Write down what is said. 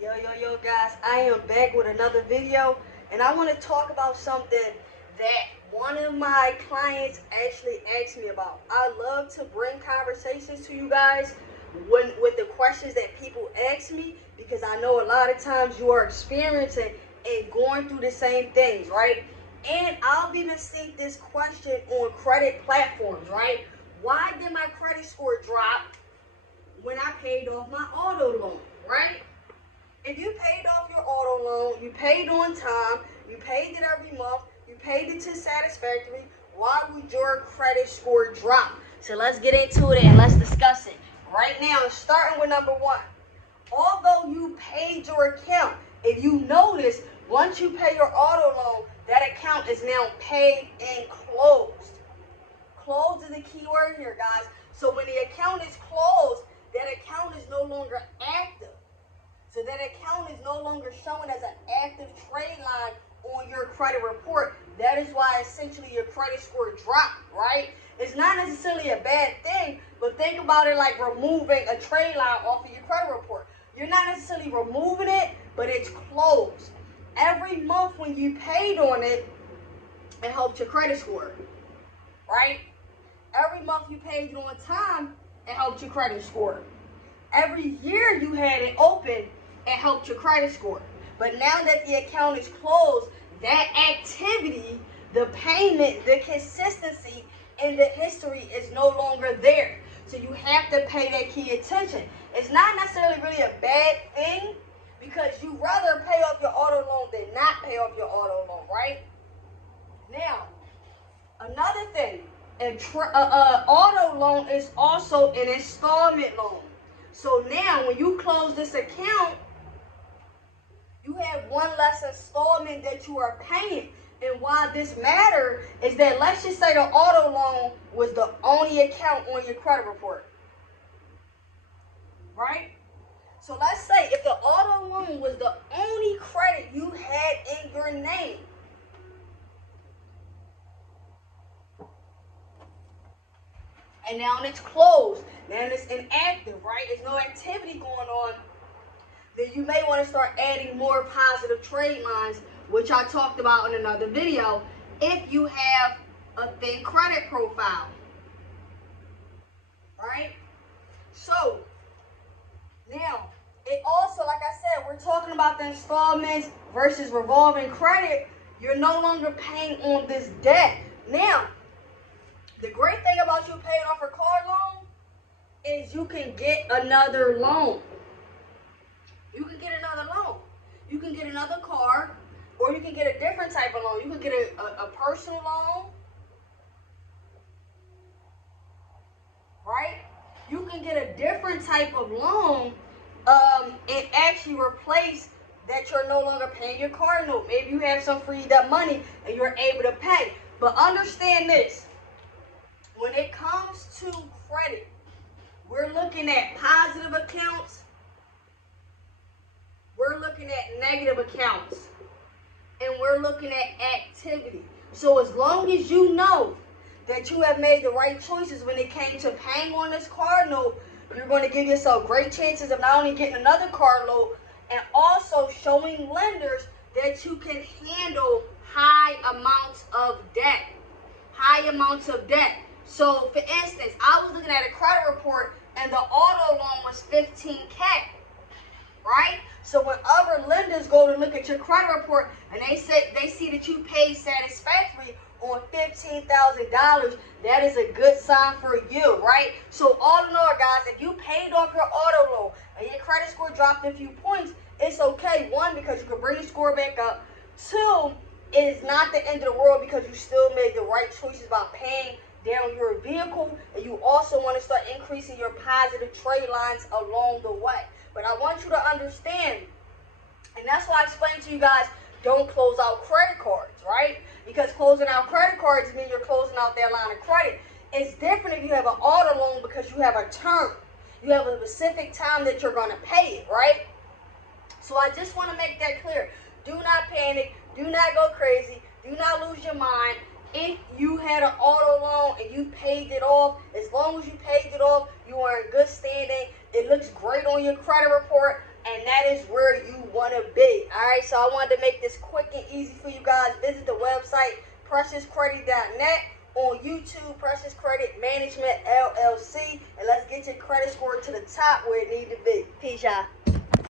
Yo, guys, I am back with another video, and I want to talk about something that one of my clients actually asked me about. I love to bring conversations to you guys with the questions that people ask me, because I know a lot of times you are experiencing and going through the same things, right? And I'll even see this question on credit platforms, right? Why did my credit score drop when I paid off my auto loan, right? If you paid off your auto loan, you paid on time, you paid it every month, you paid it to satisfactory, why would your credit score drop? So let's get into it and let's discuss it. Right now, starting with number one. Although you paid your account, if you notice, once you pay your auto loan, that account is now paid and closed. Closed is the key word here, guys. So when the account is closed, that account is no longer active. So that account is no longer showing as an active trade line on your credit report. That is why essentially your credit score dropped, right? It's not necessarily a bad thing, but think about it like removing a trade line off of your credit report. You're not necessarily removing it, but it's closed. Every month when you paid on it, it helped your credit score, right? Every month you paid it on time, it helped your credit score. Every year you had it open, it helped your credit score. But now that the account is closed, that activity, the payment, the consistency, and the history is no longer there. So you have to pay that key attention. It's not necessarily really a bad thing, because you rather pay off your auto loan than not pay off your auto loan, right? Now, another thing, an auto loan is also an installment loan. So now when you close this account, you have one less installment that you are paying. And why this matters is that, let's just say the auto loan was the only account on your credit report, right? So let's say if the auto loan was the only credit you had in your name, and now it's closed, now it's inactive, right? There's no activity going on, then you may want to start adding more positive trade lines, which I talked about in another video, if you have a thin credit profile, right? So now, it also, like I said, we're talking about the installments versus revolving credit. You're no longer paying on this debt. Now, the great thing about you paying off a car loan is you can get another loan. You can get another loan. You can get another car, or you can get a different type of loan. You can get a personal loan, right? You can get a different type of loan and actually replace that you're no longer paying your car note. Maybe you have some freed up money and you're able to pay. But understand this. When it comes to credit, we're looking at positive accounts, we're looking at negative accounts, and we're looking at activity. So as long as you know that you have made the right choices when it came to paying on this car note, you're going to give yourself great chances of not only getting another car note, and also showing lenders that you can handle high amounts of debt. High amounts of debt. So, for instance, I was looking at a credit report and the auto loan was $15K, right? So when other lenders go to look at your credit report and they see that you paid satisfactory on $15,000, that is a good sign for you, right? So all in all, guys, if you paid off your auto loan and your credit score dropped a few points, it's okay. One, because you can bring the score back up. Two, it is not the end of the world, because you still made the right choices about paying down your vehicle, and you also want to start increasing your positive trade lines along the way. But I want you to understand, and that's why I explained to you guys, don't close out credit cards, right? Because closing out credit cards means you're closing out their line of credit. It's different if you have an auto loan, because you have a term. You have a specific time that you're going to pay it, right? So I just want to make that clear. Do not panic. Do not go crazy. Do not lose your mind. If you had an auto loan and you paid it off, as long as you paid it off, you are in good standing. It looks great on your credit report, and that is where you want to be. Alright, so I wanted to make this quick and easy for you guys. Visit the website, preciouscredit.net. On YouTube, Precious Credit Management LLC. And let's get your credit score to the top where it needs to be. Peace, y'all.